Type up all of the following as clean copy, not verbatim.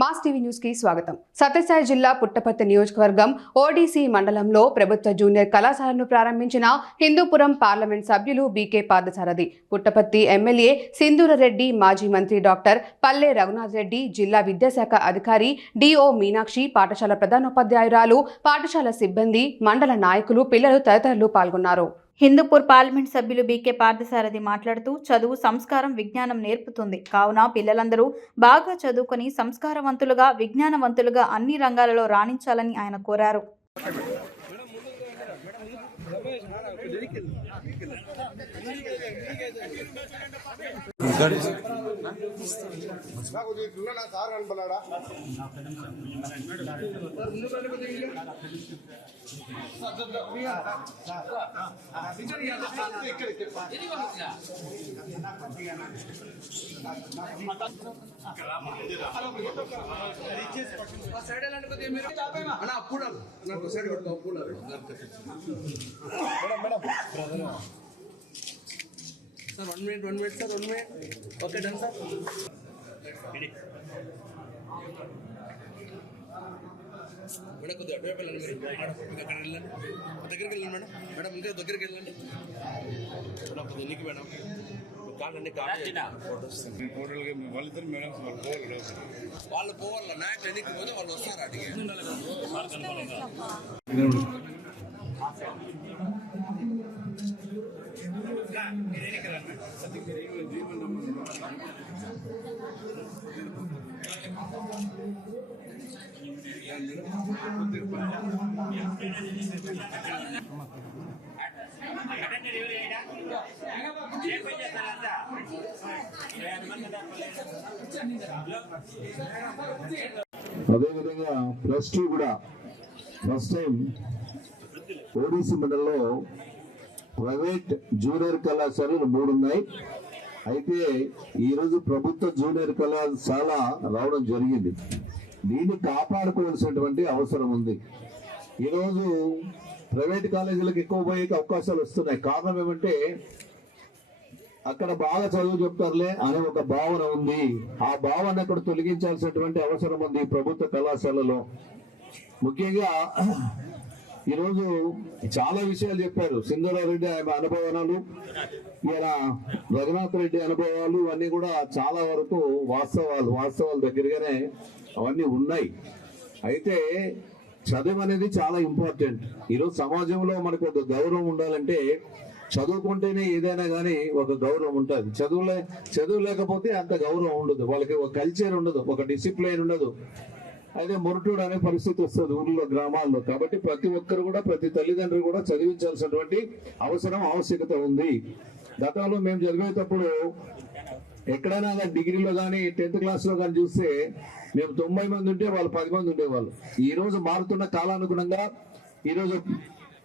Mass TV news కి స్వాగతం. సత్యసాయి జిల్లా పుట్టపర్తి నియోజకవర్గం ఓడిసి మండలంలో ప్రభుత్వ జూనియర్ కళాశాలను ప్రారంభించిన హిందూపురం పార్లమెంట్ సభ్యులు బీకే పార్థసారథి, పుట్టపర్తి ఎమ్మెల్యే సింధూర రెడ్డి, మాజీ మంత్రి డాక్టర్ పల్లె రఘునాథ్ రెడ్డి, జిల్లా విద్యాశాఖ అధికారి డిఓ మీనాక్షి, పాఠశాల ప్రధానోపాధ్యాయురాలు, పాఠశాల సిబ్బంది, మండల నాయకులు, పిల్లలు తదితరులు పాల్గొన్నారు. హిందూపూర్ పార్లమెంట్ సభ్యులు బీకే పార్థసారథి మాట్లాడుతూ, చదువు సంస్కారం విజ్ఞానం నేర్పుతుంది కావున పిల్లలందరూ బాగా చదువుకొని సంస్కారవంతులుగా విజ్ఞానవంతులుగా అన్ని రంగాలలో రాణించాలని ఆయన కోరారు. Sir 1 minute sir 1 minute okay done sir madam కొద్దిగా అటువైపు వెళ్ళండి దగ్గరికి వెళ్ళండి మేడం ఇంకా దగ్గరికి వెళ్ళండి మేడం కొద్దిగా ఎన్నికి మేడం కాదండి వాళ్ళు పోవాలి నాయకులు ఎన్నికి పోతే వాళ్ళు వస్తారు అడిగి అదేవిధంగా +2 కూడా ఫస్ట్ టైం ఓడిసి మండలంలో ప్రైవేట్ జూనియర్ కళాశాలలు 3 ఉన్నాయి. అయితే ఈరోజు ప్రభుత్వ జూనియర్ కళాశాల రావడం జరిగింది. దీన్ని కాపాడుకోవాల్సినటువంటి అవసరం ఉంది. ఈరోజు ప్రైవేట్ కాలేజీలకు ఎక్కువ పోయే అవకాశాలు వస్తున్నాయి. కారణం ఏమంటే అక్కడ బాగా చదువు చెప్తారులే అనే ఒక భావన ఉంది. ఆ భావన అక్కడ తొలగించాల్సినటువంటి అవసరం ఉంది ప్రభుత్వ కళాశాలలో. ముఖ్యంగా ఈరోజు చాలా విషయాలు చెప్పారు. సింధూర రెడ్డి ఆమె అనుభవాలు, ఇలా రఘునాథ్ రెడ్డి అనుభవాలు, ఇవన్నీ కూడా చాలా వరకు వాస్తవాలు దగ్గరగానే అవన్నీ ఉన్నాయి. అయితే చదువు అనేది చాలా ఇంపార్టెంట్. ఈరోజు సమాజంలో మనకు ఒక గౌరవం ఉండాలంటే చదువుకుంటేనే ఏదైనా కానీ ఒక గౌరవం ఉంటుంది. చదువు లేకపోతే అంత గౌరవం ఉండదు. వాళ్ళకి ఒక కల్చర్ ఉండదు, ఒక డిసిప్లైన్ ఉండదు. అయితే మొరటుడు అనే పరిస్థితి వస్తుంది ఊళ్ళో, గ్రామాల్లో. కాబట్టి ప్రతి ఒక్కరు కూడా, ప్రతి తల్లిదండ్రులు కూడా చదివించాల్సినటువంటి ఆవశ్యకత ఉంది. గతంలో మేము చదివేటప్పుడు ఎక్కడైనా డిగ్రీలో కానీ 10th క్లాస్లో కానీ చూస్తే మేము 90 మంది ఉంటే వాళ్ళు 10 మంది ఉండేవాళ్ళు. ఈ రోజు మారుతున్న కాలానుగుణంగా ఈరోజు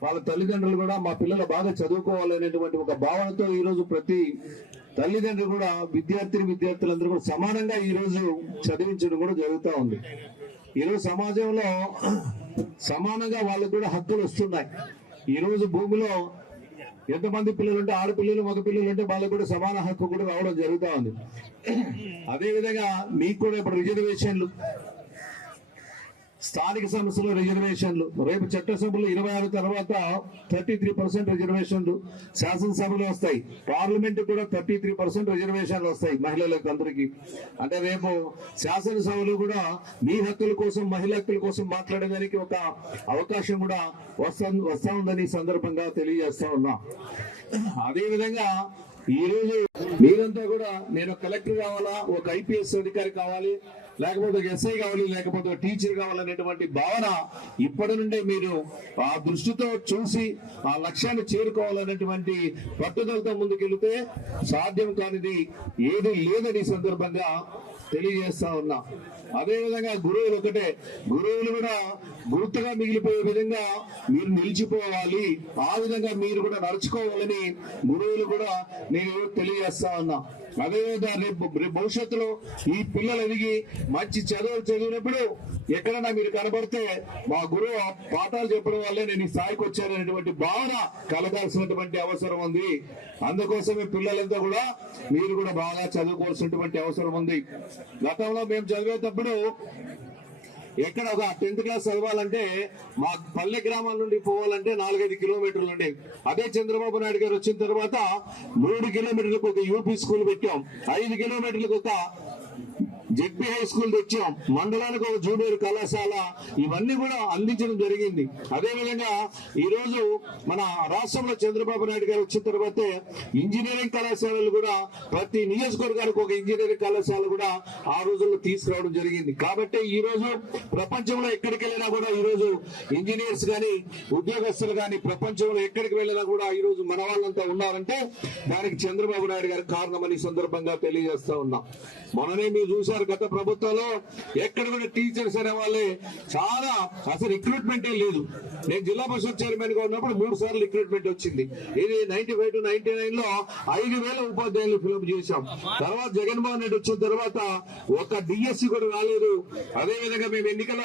వాళ్ళ తల్లిదండ్రులు కూడా మా పిల్లలు బాగా చదువుకోవాలనేటువంటి ఒక భావనతో ఈరోజు ప్రతి తల్లిదండ్రులు కూడా విద్యార్థులందరూ కూడా సమానంగా ఈరోజు చదివించడం కూడా జరుగుతూ ఉంది. ఈరోజు సమాజంలో సమానంగా వాళ్ళకు కూడా హక్కులు వస్తున్నాయి. ఈరోజు భూమిలో ఎంతమంది పిల్లలు ఉంటే, ఆడపిల్లలు మగ పిల్లలు ఉంటే వాళ్ళకు కూడా సమాన హక్కు కూడా రావడం జరుగుతూ ఉంది. అదేవిధంగా మీకు కూడా ఇప్పుడు రిజర్వేషన్లు, స్థానిక సంస్థలు రిజర్వేషన్లు, రేపు చట్టసభలో 26 తర్వాత 33% రిజర్వేషన్లు శాసనసభలో వస్తాయి. పార్లమెంట్ కూడా 33% రిజర్వేషన్లు వస్తాయి మహిళలకు అందరికీ. అంటే రేపు శాసనసభలో కూడా మీ హక్కుల కోసం, మహిళ హక్కుల కోసం మాట్లాడడానికి ఒక అవకాశం కూడా వస్తా ఉందని సందర్భంగా తెలియజేస్తా ఉన్నా. అదేవిధంగా ఈరోజు మీరంతా కూడా నేను కలెక్టర్ కావాలా, ఒక IPS అధికారి కావాలి, లేకపోతే ఒక SI కావాలి, లేకపోతే ఒక టీచర్ కావాలనేటువంటి భావన ఇప్పటి నుండే మీరు ఆ దృష్టితో చూసి ఆ లక్ష్యాన్ని చేరుకోవాలనేటువంటి పట్టుదలతో ముందుకెళ్తే సాధ్యం కానిది ఏది లేదని సందర్భంగా తెలియజేస్తా ఉన్నా. అదేవిధంగా గురువులు ఒకటే, గురువులు కూడా గుర్తుగా మిగిలిపోయే విధంగా మీరు నిలిచిపోవాలి, ఆ విధంగా మీరు కూడా నడుచుకోవాలని గురువులు కూడా నేను తెలియజేస్తా ఉన్నా. అదేవిధంగా రేపు భవిష్యత్తులో ఈ పిల్లలు ఎదిగి మంచి చదివినప్పుడు ఎక్కడైనా మీరు కనబడితే మా గురువు పాఠాలు చెప్పడం వల్లే నేను ఈ స్థాయికి వచ్చాననేటువంటి భావన కలగాల్సినటువంటి అవసరం ఉంది. అందుకోసమే పిల్లలంతా కూడా మీరు కూడా బాగా చదువుకోవాల్సినటువంటి అవసరం ఉంది. గతంలో మేము చదివేటప్పుడు ఎక్కడ ఒక 10th క్లాస్ చదవాలంటే మా పల్లె గ్రామాల నుండి పోవాలంటే 4-5 కిలోమీటర్లు ఉండేవి. అదే చంద్రబాబు నాయుడు గారు వచ్చిన తర్వాత 3 కిలోమీటర్లకు ఒక యూపీ స్కూల్ పెట్టాం, 5 కిలోమీటర్లకు ఒక జెడ్పీ హై స్కూల్ తెచ్చాం, మండలానికి ఒక జూనియర్ కళాశాల, ఇవన్నీ కూడా అందించడం జరిగింది. అదేవిధంగా ఈ రోజు మన రాష్ట్రంలో చంద్రబాబు నాయుడు గారు వచ్చిన తర్వాత ఇంజనీరింగ్ కళాశాలలు కూడా ప్రతి నియోజకవర్గానికి ఒక ఇంజనీరింగ్ కళాశాల కూడా ఆ రోజుల్లో తీసుకురావడం జరిగింది. కాబట్టి ఈ రోజు ప్రపంచంలో ఎక్కడికి వెళ్ళినా కూడా ఈ రోజు ఇంజనీర్స్ గాని ఉద్యోగస్తులు గాని ప్రపంచంలో ఎక్కడికి వెళ్ళినా కూడా ఈ రోజు మన వాళ్ళంతా ఉన్నారంటే దానికి చంద్రబాబు నాయుడు గారి కారణమని సందర్భంగా తెలియజేస్తా ఉన్నాం. మొన్ననే మీరు చూశారు, గత ప్రభుత్వంలో ఎక్కడ కూడా టీచర్స్ అనే వాళ్ళే చాలా అసలు రిక్రూట్మెంట్ లేదు. నేను జిల్లా పరిషత్ చైర్మన్ గా ఉన్నప్పుడు 3 సార్లు రిక్రూట్మెంట్ వచ్చింది. ఇది 95 to 99 లో 5,000 ఉపాధ్యాయులు ఫిలప్ చేశాం. తర్వాత జగన్మోహన్ రెడ్డి వచ్చిన తర్వాత ఒక డిఎస్సి కూడా రాలేదు. అదేవిధంగా మేము ఎన్నికల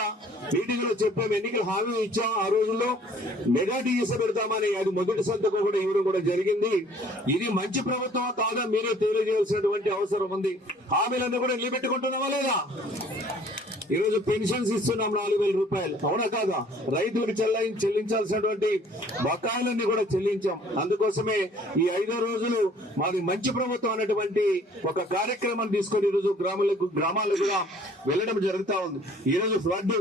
మీటింగ్ లో చెప్పాము, ఎన్నికల హామీ ఇచ్చాం. ఆ రోజుల్లో మెగా డిఎస్సి పెడతామని అది మొదటి సంతకం కూడా ఇవ్వడం కూడా జరిగింది. ఇది మంచి ప్రభుత్వం కాదా మీరే తెలియజేయాల్సినటువంటి అవసరం ఉంది. హామీలన్నీ కూడా నిలబెట్టుకుంటున్నావా లేదా? ఈ రోజు పెన్షన్స్ ఇస్తున్నాం 4,000 రూపాయలు, అవునా కాదా? రైతులకు చెల్లించాల్సినటువంటి బకాయిలన్నీ కూడా చెల్లించాం. అందుకోసమే ఈ 5 రోజులు మాది మంచి ప్రభుత్వం అనేటువంటి ఒక కార్యక్రమాన్ని తీసుకొని ఈ రోజు గ్రామాలకు కూడా వెళ్ళడం జరుగుతా ఉంది. ఈ రోజు ఫ్లడ్,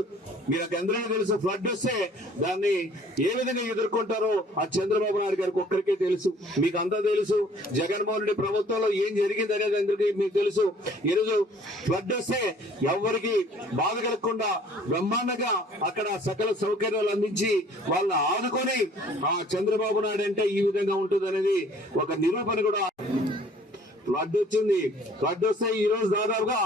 మీకు అందరికీ తెలుసు, ఫ్లడ్ వస్తే దాన్ని ఏ విధంగా ఎదుర్కొంటారో ఆ చంద్రబాబు నాయుడు గారికి ఒక్కరికే తెలుసు, మీకు అంతా తెలుసు. జగన్మోహన్ రెడ్డి ప్రభుత్వంలో ఏం జరిగింది అనేది అందరికీ మీకు తెలుసు. ఈ రోజు ఫ్లడ్ వస్తే ఎవరికి బాధ కలగకుండా బ్రహ్మాండంగా అక్కడ సకల సౌకర్యాలు అందించి వాళ్ళని ఆదుకొని ఆ చంద్రబాబు నాయుడు అంటే ఈ విధంగా ఉంటుంది అనేది ఒక నిరూపణ కూడా. ఫ్లడ్ వచ్చింది, ఫ్లడ్ వస్తే ఈ రోజు దాదాపుగా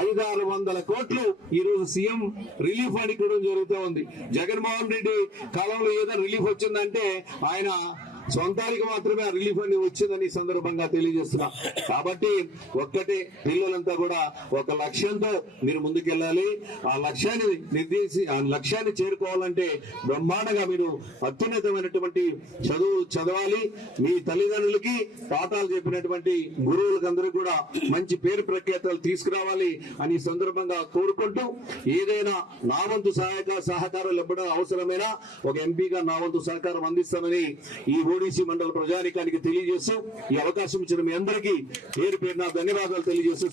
500-600 కోట్లు ఈ రోజు సీఎం రిలీఫ్ ఫండ్ ఇవ్వడం జరుగుతూ ఉంది. జగన్మోహన్ రెడ్డి కాలంలో ఏదైనా రిలీఫ్ వచ్చిందంటే ఆయన సొంతానికి మాత్రమే ఆ రిలీఫ్ అని వచ్చిందని సందర్భంగా తెలియజేస్తున్నా. కాబట్టి ఒక్కటే, పిల్లలంతా కూడా ఒక లక్ష్యంతో మీరు ముందుకెళ్ళాలి. ఆ లక్ష్యాన్ని చేరుకోవాలంటే బ్రహ్మాండంగా మీరు అత్యున్నతమైనటువంటి చదువు చదవాలి. మీ తల్లిదండ్రులకి పాఠాలు చెప్పినటువంటి గురువులకు అందరికీ కూడా మంచి పేరు ప్రఖ్యాతలు తీసుకురావాలి అని సందర్భంగా కోరుకుంటూ, ఏదైనా నా వంతు సహకారాలు ఇవ్వడం అవసరమైనా ఒక ఎంపీగా నా వంతు సహకారం అందిస్తానని ఈ ఓడిసి మండల ప్రజానికానికి తెలియజేస్తూ ఈ అవకాశం ఇచ్చిన మీ అందరికీ పేరు పేరున ధన్యవాదాలు తెలియజేస్తూ